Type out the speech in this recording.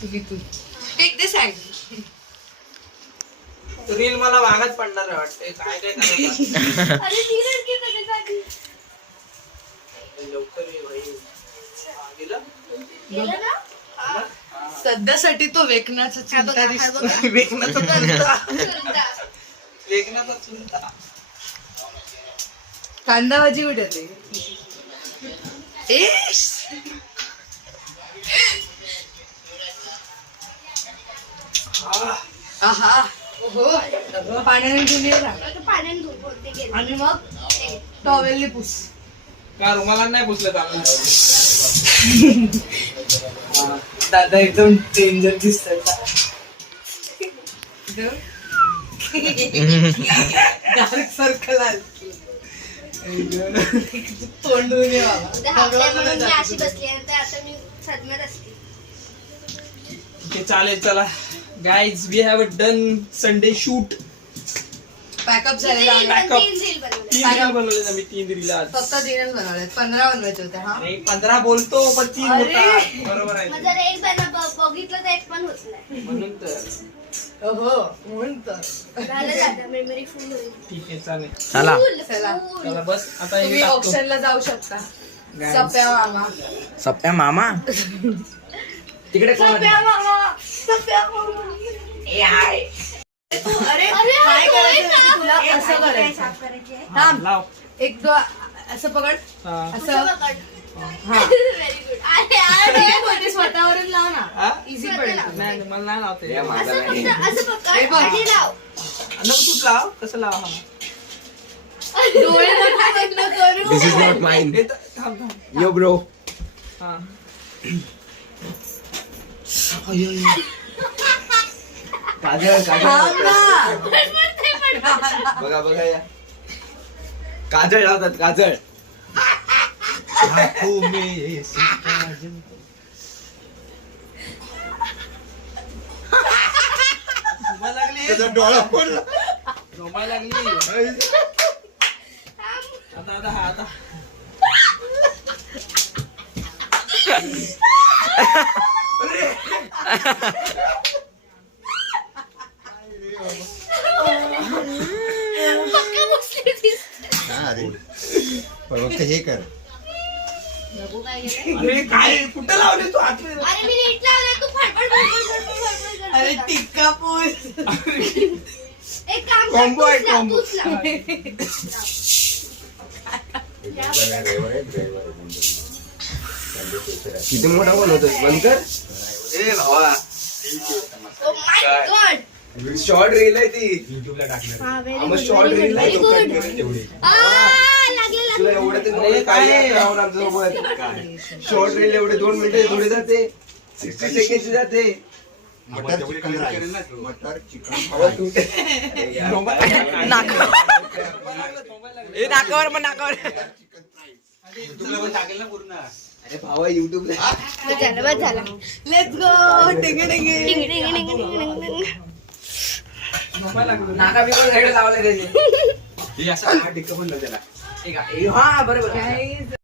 तू take दिस side. Reel मला भागात पडणार आहे वाटते. काय काय करायचं अरे धीरज की त्याच्यासाठी लवकर ये भाई. गेलं? गेलं ना. सध्यासाठी तो वेकनाचा चिंता दिसतो. वेगनाचा चुलता. सुंदर. वेगनाचा चुलता. कांदा भाजी कुठे ते आहा हो पाण्याने धुवून ये ना. आता पाण्याने धुवून बोलते गेलं. आणि मग टॉवेलने पुस. का रुमाला नाही पुसलं चांगलं. दादा एकदम डेंजर दिसतोय. डार्क सर्कल आली. तोंड धुवून ये बाबा. आता हाफडे म्हणून मी अशी बसली आहे, तर आता मी सदम्यात असते. ओके चालेल चला guys we have done Sunday shoot. Pack up झालेला आहे. Backup. 3 रील बनवले. 3 रील बनवले मी 3 रील आज. फक्त 3च बनवले. 15 बनवायचे होते. हा अरे 15 बोलतो पण 3 अरे. होतात. बरोबर आहे मग ते. जर एक बघितलं तर एक पण होत नाही. म्हणून तर हो म्हणून तर झालं जातं मेमरी फुल होईल. ठीक आहे चालेल. चला Full, चला. full. चला बस आता हे तुम्ही टाकतो. ऑप्शनला जाऊ शकता. Guys. सप्या मामा. सप्या मामा तिकडे कोण सप्या मामा. सप्या मामा. अरे काय करायचं तुला असं करायचं. थांब. लाव. एक दो असं पकड. हा. असं असं पकड. हा. Very good. अरे यार. हे बोलते स्वतःवरून लाव ना. हा? इझी स्वतः पडेल. लाव. नाही मला नाही लावते. हे माझा असं नाही. फक्त असं हे पकड बघ. आणि लाव. नको तूच लाव. कसं लाव हा. डोळे मोठे बंद करू. दिस इज नॉट माइन. हे तर- थांब थांब. यो ब्रो हा. काजळ थांब काजळ ना. बघा बघा या काजळ लावतात काजळ झोपायला लागली. डोळा पडला झोपायला लागली. आता आता हा आता. पक्का बसली दिसते. पण फक्त हे कर बघू काय गेलं. अरे काय कुठं लावली तू हात. अरे मी नीट लावलं तू फडफड अरे टिक्का पूस. एक काम कर, Combo आहे, तूच लाव, combo. तूच लाव. किती मोठा बनवतोय बंद कर ए भावा Oh my God. Short reel आहे ती हा, very मग good, short very reel good, नाही very तो good. कट करेल तेवढी लागलं तुला लागलं. एवढं ते अरे काय काय? राहून आमच्यासोबत शॉर्ट रील एवढे 2 मिनिटं थोडे जाते 60 सेकंडची जाते मटर चिकन राईस मटर चिकन हवा तू नाकावर पण नाकावर. अरे भावा युट्यूबला बस झालं बस झालं. Let's go. टिंगे टिंगे. Ding, ding, ding, ding, ding, ding. झोपायला लागली. नाका बिकून साईड लावलं त्याने हे असं टिक्क बनलं त्याला हा बरोबर Guys,